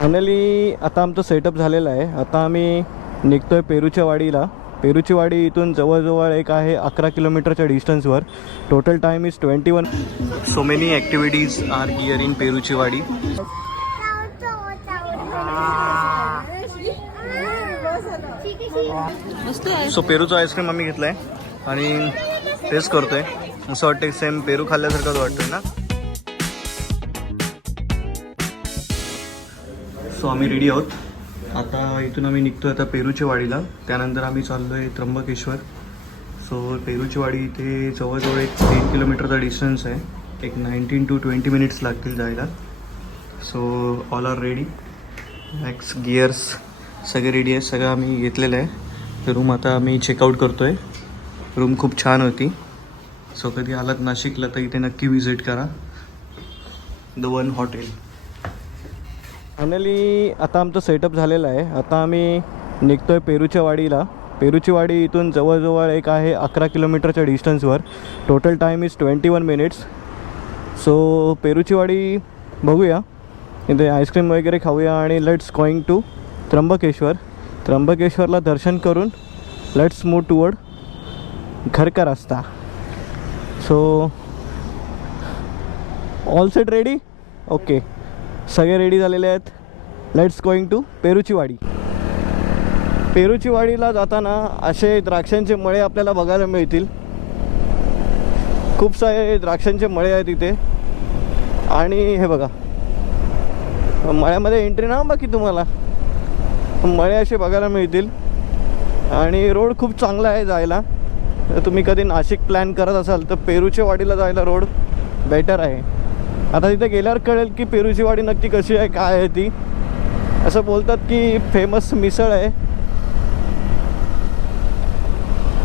Finally आता आमचं setup झालेलं आहे. आता आम्ही निघतोय पेरूच्या वाडीला. पेरूची वाडी इथून जवळजवळ एक आहे 11 किलोमीटरच्या डिस्टन्सवर. Total time is 21. So many activities are here in Peruchi Wadi. So पेरूचा आईस्क्रीम आम्ही घेतला आहे आणि टेस्ट करतोय. असं वाटतं सेम पेरू खाल्ल्यासारखंच वाटतंय ना. सो आम्ही रेडी आहोत. आता इथून आम्ही निघतोय आता पेरूच्या वाडीला. त्यानंतर आम्ही चाललो आहे त्र्यंबकेश्वर. सो पेरूची वाडी इथे जवळजवळ एक 3 किलोमीटरचा डिस्टन्स आहे. एक 19 to 20 मिनिट्स लागतील जायला. So all are ready. Max gears सगळे रेडी आहे. सगळं आम्ही घेतलेलं आहे. रूम आता आम्ही चेकआउट करतो आहे. रूम खूप छान होती. सो कधी आलात नाशिकला तर इथे नक्की विजिट करा द वन हॉटेल. फायनली आता आमचं सेटअप झालेलं आहे. आता आम्ही निघतोय पेरूच्या वाडीला. पेरूची वाडी इथून जवळजवळ एक आहे 11 किलोमीटरच्या डिस्टन्सवर. Total time is 21 minutes. So Peruchi Wadi बघूया. इथे आईस्क्रीम वगैरे खाऊया आणि लेट्स गोईंग टू त्र्यंबकेश्वर. त्र्यंबकेश्वरला दर्शन करून लेट्स मूव टुवर्ड घर का रास्ता. So all set ready. Okay, सगळे रेडी झालेले आहेत. लेट्स गोईंग टू पेरूची वाडी. पेरूची वाडीला जाताना असे द्राक्षांचे मळे आपल्याला बघायला मिळतील. खूप सारे द्राक्षांचे मळे आहेत इथे. आणि हे बघा, मळ्यामध्ये एंट्री ना बाकी तुम्हाला मळे असे बघायला मिळतील. आणि रोड खूप चांगला आहे जायला. तर तुम्ही कधी नाशिक प्लॅन करत असाल तर पेरूच्या वाडीला जायला रोड बेटर आहे. आता तिथे गेल्यावर कळेल की पेरूची वाडी नक्की कशी आहे, काय आहे ती. असं बोलतात की फेमस मिसळ आहे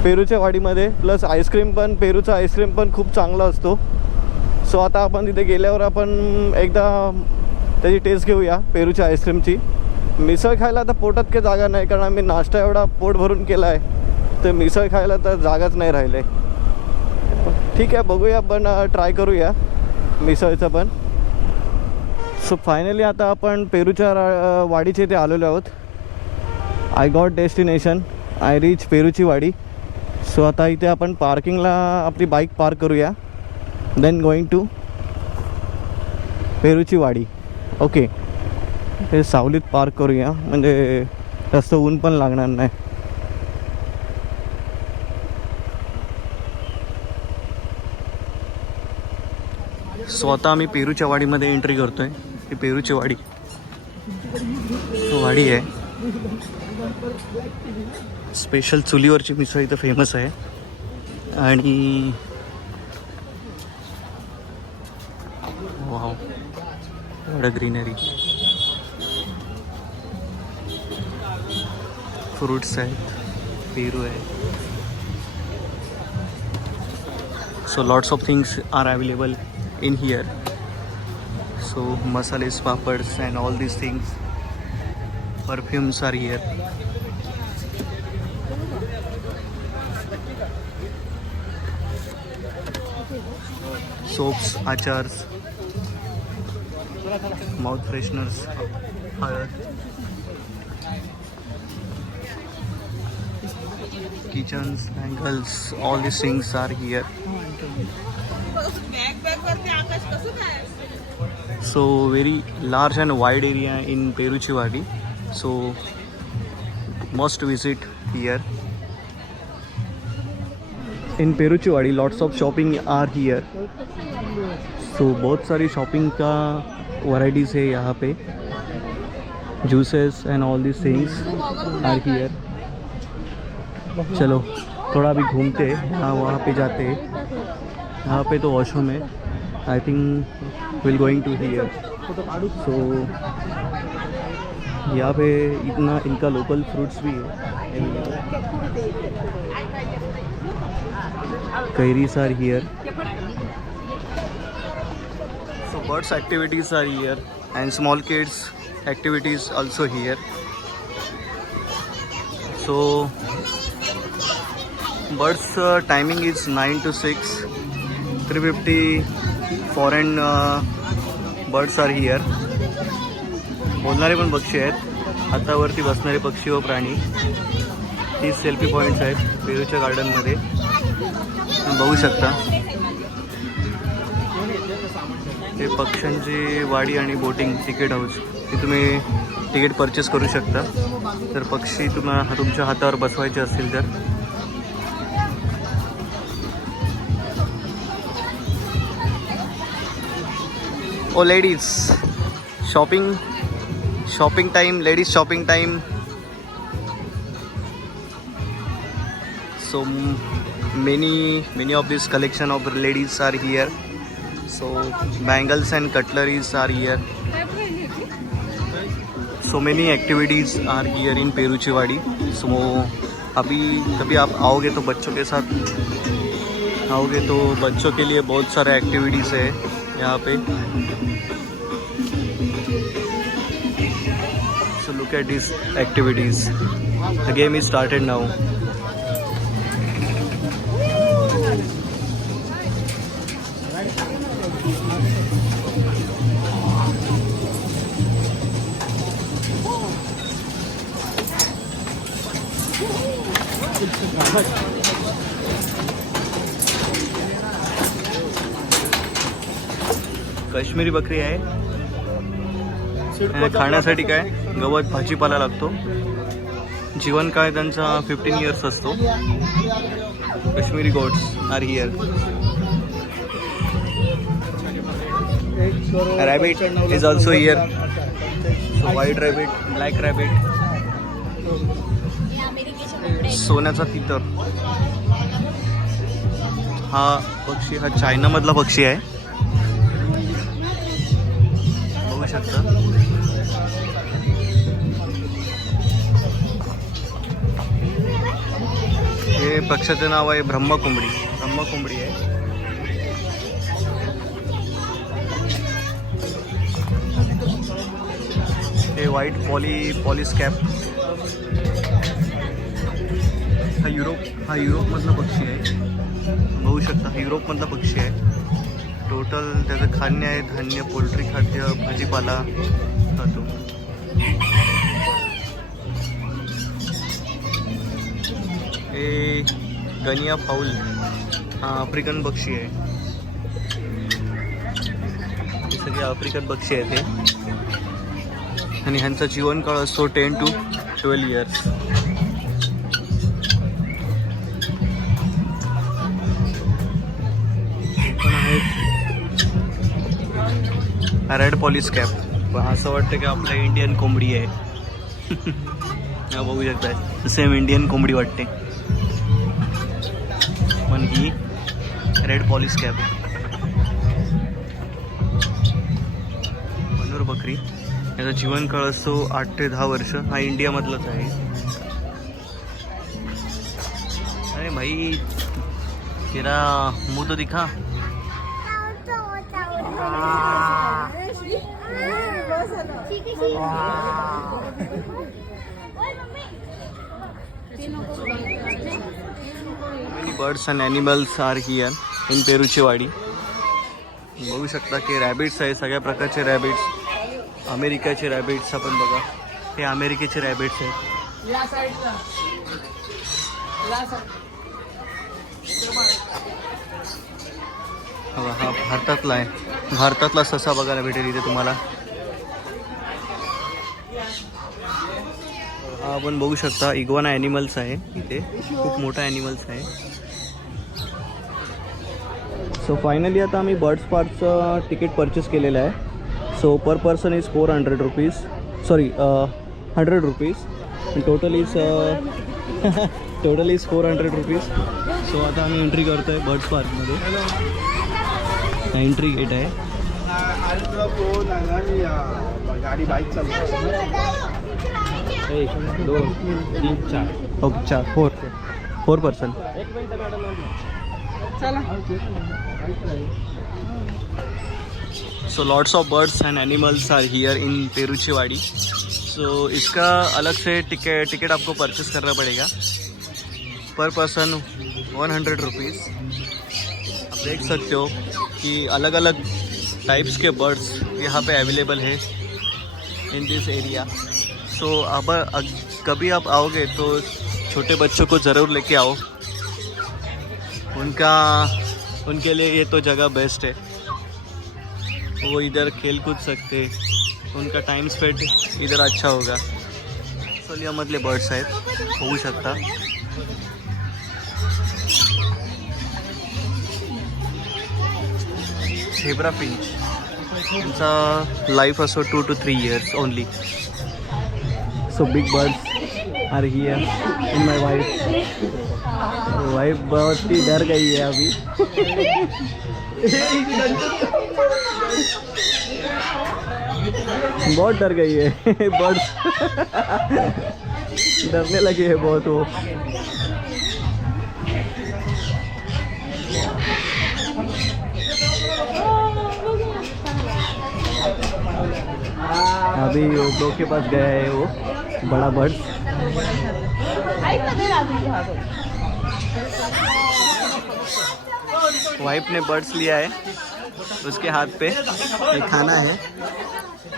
पेरूच्या वाडीमध्ये, प्लस आईस्क्रीम पण, पेरूचा आईस्क्रीम पण खूप चांगला असतो. सो आता आपण तिथे गेल्यावर आपण एकदा त्याची टेस्ट घेऊया पेरूच्या आईस्क्रीमची. मिसळ खायला तर पोटात काही जागा नाही, कारण आम्ही नाश्ता एवढा पोट भरून केला आहे तर मिसळ खायला तर जागाच नाही राहिले. ठीक आहे, बघूया, आपण ट्राय करूया मिसळचं पण. सो फायनली आता आपण पेरूच्या वाडीचे इथे आलेलो आहोत. I got destination. I reach पेरूची वाडी. सो आता इथे आपण पार्किंगला आपली बाईक पार्क करूया. देन गोईंग टू पेरूची वाडी. ओके, हे सावलीत पार्क करूया म्हणजे जास्त ऊन पण लागणार नाही. सो आता आम्ही पेरूच्या वाडीमध्ये एंट्री करतोय. ही पेरूची वाडी आहे. स्पेशल चुलीवरची मिसळ इथं फेमस आहे. आणि वाव, एवढं ग्रीनरी, फ्रूट्स आहेत, पेरू आहे. So lots of things are available in here. So masales, papads and all these things. Perfumes are here. Soaps, achars, mouth fresheners, kitchens, bangles, all these things are here. So very large and wide area in Peruchi Wadi. So must visit here. In Peruchi Wadi lots of shopping are here. So बहुत सारी shopping का varieties है यहाँ पे. Juices and all these things are here. चलो थोड़ा भी घूमते हाँ, वहाँ पे जाते. यहाँ पे तो वॉशरूम है. I think will going to here. So यहाँ पे इतना इनका लोकल फ्रूट्स भी है. कैरीज are here. So birds activities are here and small kids activities also here. So birds timing is 9 to 6. 350 foreign birds are here. बोलणारे पण पक्षी आहेत, हातावरती बसणारे पक्षी व प्राणी. ही सेल्फी पॉईंट्स आहेत पेरूच्या गार्डनमध्ये, तुम्ही बघू शकता. हे पक्ष्यांची वाडी आणि बोटिंग तिकीट हाऊस, हे तुम्ही तिकीट परचेस करू शकता तर पक्षी तुम्हाला तुमच्या हातावर बसवायचे असतील तर. Oh ladies, shopping time, ladies shopping time. So many of this collection of ladies are here. So bangles and cutleries are here. So many activities are here in पेरूचीवाड़ी. So अभी कभी आप आओगे तो बच्चों के साथ आओगे तो बच्चों के लिए बहुत सारे एक्टिविटीज़ है यहाँ पे. So look at these activities. The game is started now. Kashmiri बकरी आहे. खाण्यासाठी काय गवत भाजीपाला लागतो. जीवनकाळ त्यांचा 15 इयर्स असतो. Kashmiri goats are here. Rabbit is also here. So white rabbit, black rabbit. सोन्याचा तितर. हा पक्षी हा चायनामधला पक्षी आहे, बघू शकता. हे पक्षाचं नाव आहे ब्रह्मकोंबडी. ब्रह्मकोंबडी आहे. हे व्हाईट पॉलिश कॅप. हा युरोपमधला पक्षी आहे, बघू शकता. हा युरोपमधला पक्षी आहे. टोटल त्याचं खाद्य आहे धान्य, पोल्ट्री खाद्य, भाजीपाला खातो. हे गनिया फाऊल हा आफ्रिकन पक्षी आहे. हे सगळे आफ्रिकन पक्षी आहेत हे, आणि ह्यांचा जीवनकाळ असतो 10 to 12 years. Red polish cap. पण असं वाटतं की आपल्या इंडियन कोंबडी आहे. हा बघू शकताय, सेम इंडियन कोंबडी वाटते, पण ही रेड पॉलिश कॅप आहे. मनोर बकरी, याचा जीवनकाळ असतो 8 ते 10 वर्ष. हा इंडियामधलाच आहे. अरे भाई तेरा मुंह तो दिखा. Many birds and animals are here in पेरूचीवाडी. बघू शकता की रॅबिट्स आहे, सगळ्या प्रकारचे रॅबिट्स. अमेरिकेचे रॅबिट्स आपण बघा, हे अमेरिकेचे रॅबिट्स आहेत. हा भारतातला आहे. भारतातला ससा बघायला भेटेल इथे तुम्हाला. हा आपण बघू शकता इग्वाना ॲनिमल्स आहे इथे, खूप मोठा ॲनिमल्स आहे. सो फायनली आता आम्ही बर्ड्स पार्कचं तिकीट परचेस केलेलं आहे. So per person is 400 rupees, sorry 100 rupees. Total is 400 rupees. So आता आम्ही एंट्री करतो आहे बर्ड्स पार्कमध्ये. एंट्री गेट आहे. गाडी बाईक चालू. 1 2 3 4. Okay 4 person. So lots of birds and animals are here in Peruchiwadi. सो इसका अलग से टिकट आपको परचेस करना पड़ेगा. Per person 100 rupees. आप देख सकते हो कि अलग अलग टाइप्स के बर्ड्स यहाँ पे अवेलेबल है. In this area. सो अब कभी आप आओगे तो छोटे बच्चों को ज़रूर लेके आओ, उनके लिए ये तो जगह बेस्ट है। वो इधर खेल कूद सकते, उनका टाइम स्पेंड इधर अच्छा होगा। सोलियामधले बर्ड्स आहेत, होऊ शकता। झेब्रा फिंच, त्यांचा लाईफ असो 2 to 3 years only. So big birds are here in my wife बहुत ही डर गई है अभी। बहुत डर गई है बर्ड्स, डरने लगे है बहुत वो। अभी वो के पास गया है वो बड़ा बर्ड्स। वाइफ ने बर्ड्स लिया है, उसके हाथ पे ये खाना है,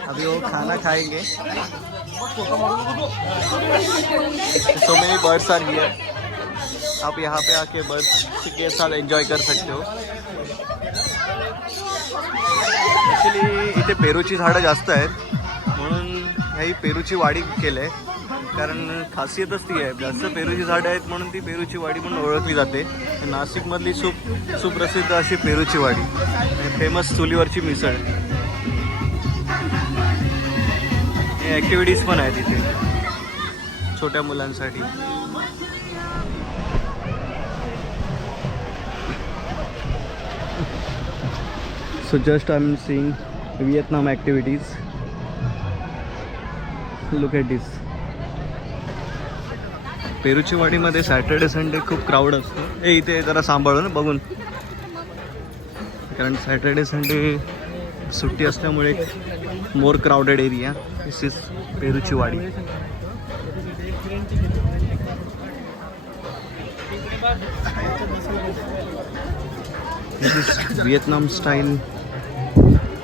अभी वो खाना खाएंगे। So many birds are here, आप यहाँ पे आके बर्ड्स के साथ एंजॉय कर सकते हो। ॲक्च्युली इथे पेरूची झाडं जास्त आहेत म्हणून ह्याही पेरूची वाडी केलं आहे, कारण खासियतच ती आहे, जास्त पेरूची झाडं आहेत म्हणून ती पेरूची वाडी म्हणून ओळखली जाते। नाशिकमधली सुप्रसिद्ध अशी पेरूची वाडी, फेमस चुलीवरची मिसळ, हे ॲक्टिव्हिटीज पण आहेत इथे छोट्या मुलांसाठी। So just I am seeing Vietnam activities, look at this. Peruchi वाडीमध्ये सॅटर्डे संडे खूप क्राऊड असतो। हे इथे जरा सांभाळून बघून, कारण सॅटर्डे संडे सुट्टी असल्यामुळे more crowded area. This is Peruchi Wadi. This is Vietnam style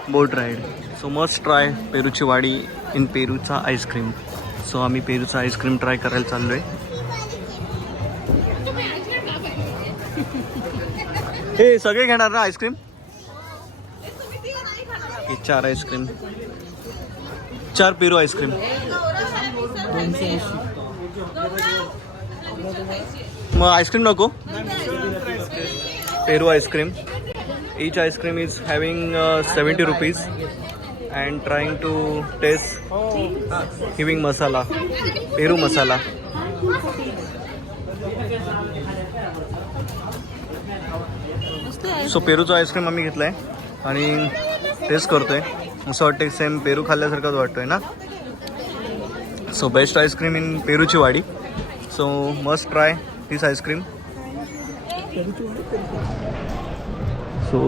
boat ride. So must try Peruchi Wadi in पेरूचा आईस्क्रीम। सो आम्ही पेरूचा आईस्क्रीम ट्राय करायला चाललो आहे। हे सगळे घेणार ना आईस्क्रीम? हे 4 आईस्क्रीम, 4 पेरू आईस्क्रीम। मग आईस्क्रीम नको? पेरू ice cream, each ice cream is having 70 rupees and trying to taste giving masala, peru masala। So पेरूचा आईस्क्रीम आम्ही घेतला आहे आणि टेस्ट करतोय, असं वाटतं सेम पेरू खाल्ल्यासारखाच वाटतोय ना। So best ice cream in Peruchi Wadi. So must try this ice cream. So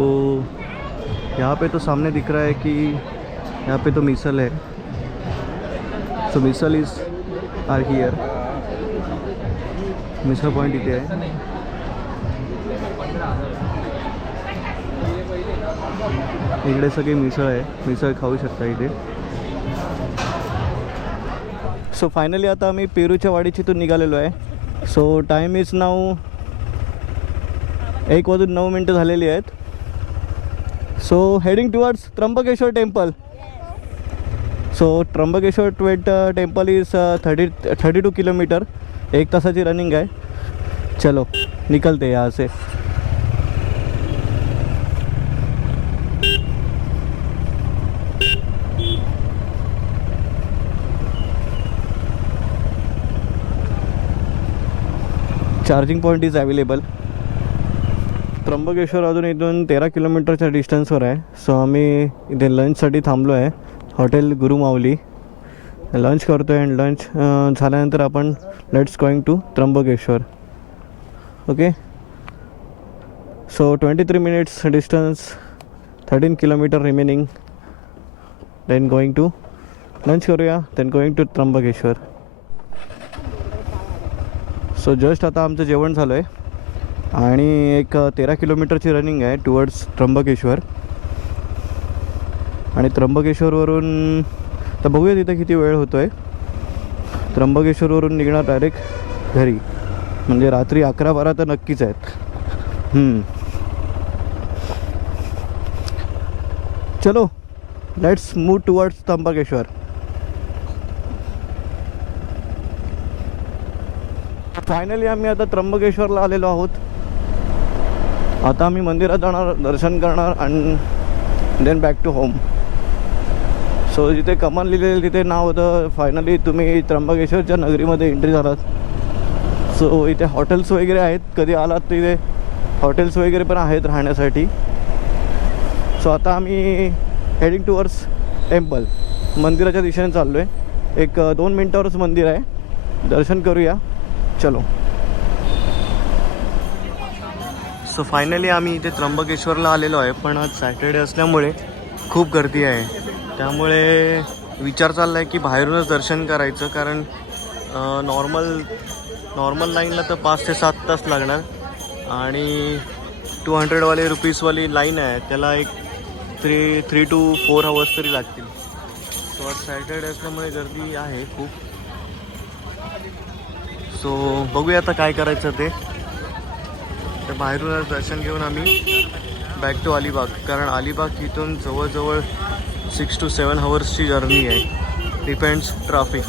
यहाँ पे तो सामने दिख रहा है कि यहाँ पे तो मिसल है। So misal is are here, misal point इथे आहे। इकडे सगळी मिसळ आहे, मिसळ खाऊ शकता इथे। सो फायनली आता आम्ही पेरूच्या वाडीतून निघालेलो आहे। सो टाईम इज नाऊ 1:09 झालेली आहेत। So heading towards Trimbakeshwar temple. So Trimbakeshwar temple is 32 kilometre, 1 तासाची रनिंग आहे। चलो निकलते यहाँ से। Charging point is available. Trimbakeshwar अजून इथून 13 किलोमीटरच्या डिस्टन्सवर आहे। सो आम्ही इथे लंचसाठी थांबलो आहे हॉटेल गुरुमाऊली। लंच करतो आहे, अँड लंच झाल्यानंतर आपण let's going to Trimbakeshwar. Okay, so 23 minutes distance, 13 kilometre remaining, then going to lunch करूया, then going to Trimbakeshwar. So just आता आमचं जेवण झालं आहे आणि एक 13 किलोमीटरची रनिंग आहे टुवर्ड्स त्र्यंबकेश्वर। आणि त्र्यंबकेश्वरवरून तर बघूया तिथे किती वेळ होतो आहे. त्र्यंबकेश्वरवरून निघणार डायरेक्ट घरी, म्हणजे रात्री 11-12 तर नक्कीच आहेत. चलो let's move towards Trimbakeshwar. Finally आम्ही आता त्र्यंबकेश्वरला आलेलो आहोत. आता आम्ही मंदिरात जाणार, दर्शन करणार आणि then back to home. So जिथे कमान लिहिलेलं तिथे नाव होतं फायनली तुम्ही त्र्यंबकेश्वरच्या नगरीमध्ये एंट्री झालात. सो इथे हॉटेल्स वगैरे आहेत, कधी आलात तिथे हॉटेल्स वगैरे पण आहेत राहण्यासाठी. सो आता आम्ही हेडिंग टुवर्ड्स टेम्पल, मंदिराच्या दिशेने चाललो आहे. एक 2 मिनटावरच मंदिर आहे, दर्शन करूया. चलो. सो फायनली आम्ही इथे त्र्यंबकेश्वरला आलेलो आहे, पण आज सॅटर्डे असल्यामुळे खूप गर्दी आहे. त्यामुळे विचार चालला आहे की बाहेरूनच दर्शन करायचं, कारण नॉर्मल लाईनला तर 5 ते 7 तास लागणार आणि 200 रुपीजवाली लाईन आहे त्याला एक 3 to 4 आवर्स तरी लागतील. सो आज सॅटर्डे असल्यामुळे गर्दी आहे खूप. सो बघूया आता काय करायचं ते. तर बाहेरूनच दर्शन घेऊन आम्ही बॅक टू अलिबाग, कारण अलिबाग इथून जवळजवळ 6 to 7 आवर्सची जर्नी आहे, डिपेंड्स ट्रॅफिक.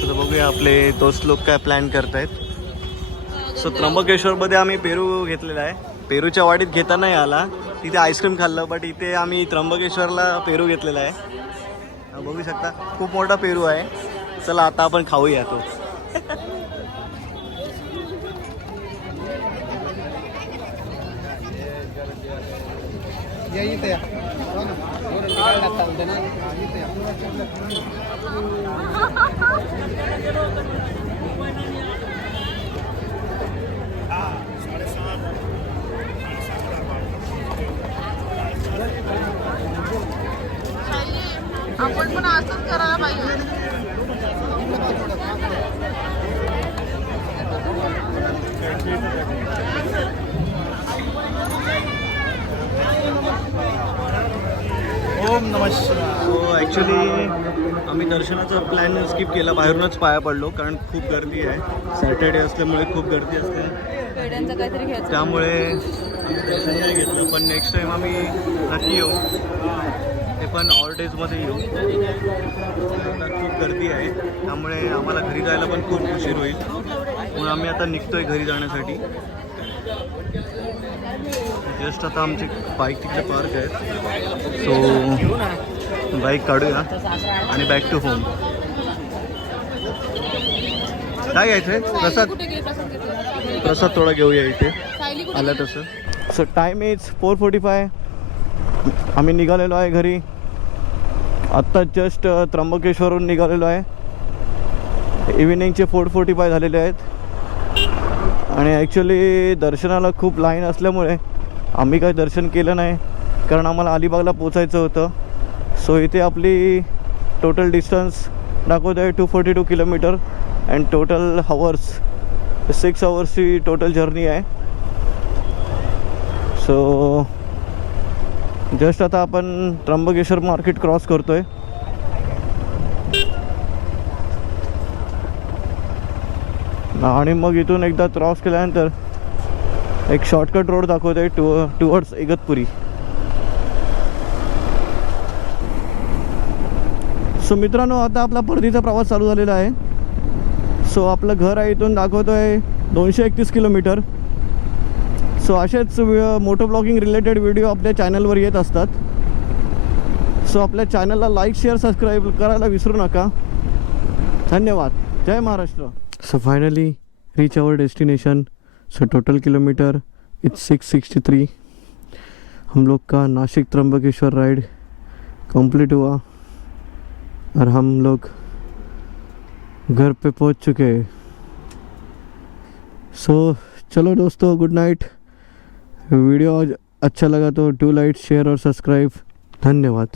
तर बघूया आपले दोस्त लोक काय प्लॅन करतायत. सो त्र्यंबकेश्वरमध्ये आम्ही पेरू घेतलेला आहे. पेरूच्या वाडीत घेता नाही आला, तिथे आईस्क्रीम खाल्लं, बट इथे आम्ही त्र्यंबकेश्वरला पेरू घेतलेला आहे. बघू शकता खूप मोठा पेरू आहे. चला आता आपण खाऊया तो. आपण पण असंच करायला पाहिजे. ओम नमः शिवाय. सो ॲक्च्युली आम्ही दर्शनाचा प्लॅन स्किप केला, बाहेरूनच पाया पडलो, कारण खूप गर्दी आहे. सॅटर्डे असल्यामुळे खूप गर्दी असते, पेड्यांचं काहीतरी घ्यायचं. त्यामुळे आम्ही दर्शन नाही घेतलं. पण नेक्स्ट टाईम आम्ही नक्की येऊ, ते पण ऑल डेजमध्ये येऊ. खूप गर्दी आहे त्यामुळे आम्हाला घरी जायला पण खूप उशीर होईल, म्हणून आम्ही आता निघतोय घरी जाण्यासाठी. जस्ट आता आमची बाईक तिकडे पार्क आहे, सो बाईक काढूया आणि बॅक टू होम. काय घ्यायचं आहे? प्रसाद थोडा घेऊया इथे आला तसं. So time is 4:45. आम्ही निघालेलो आहे घरी. आत्ता जस्ट त्र्यंबकेश्वरहून निघालेलो आहे. इव्हिनिंगचे 4:45 झालेले आहेत आणि ॲक्च्युली दर्शनाला खूप लाईन असल्यामुळे आम्ही काही दर्शन केलं नाही, कारण आम्हाला अलिबागला पोचायचं होतं. सो इथे आपली टोटल डिस्टन्स दाखवत आहे 242 किलोमीटर अँड टोटल हवर्स 6 आवर्सची टोटल जर्नी आहे. सो जस्ट आता आपण त्र्यंबकेश्वर मार्केट क्रॉस करतो आहे. आणि मग इथून एकदा क्रॉस केल्यानंतर एक शॉर्टकट रोड दाखवत आहे टुवर्ड्स इगतपुरी. सो मित्रांनो, आता आपला परतीचा प्रवास चालू झालेला आहे. सो आपलं घर आहे इथून दाखवतो आहे 231 किलोमीटर. सो असेच मोटो ब्लॉगिंग रिलेटेड व्हिडिओ आपल्या चॅनलवर येत असतात. सो आपल्या चॅनलला लाईक, शेअर, सबस्क्राईब करायला विसरू नका. धन्यवाद. जय Maharashtra. So finally reach our destination. So total kilometre it's 663. हम लोग का नासिक त्र्यंबकेश्वर राइड कंप्लीट हुआ और हम लोग घर पे पहुंच चुके हैं. सो चलो दोस्तों, गुड नाइट. वीडियो अच्छा लगा तो डू लाइक, शेयर और सब्सक्राइब. धन्यवाद.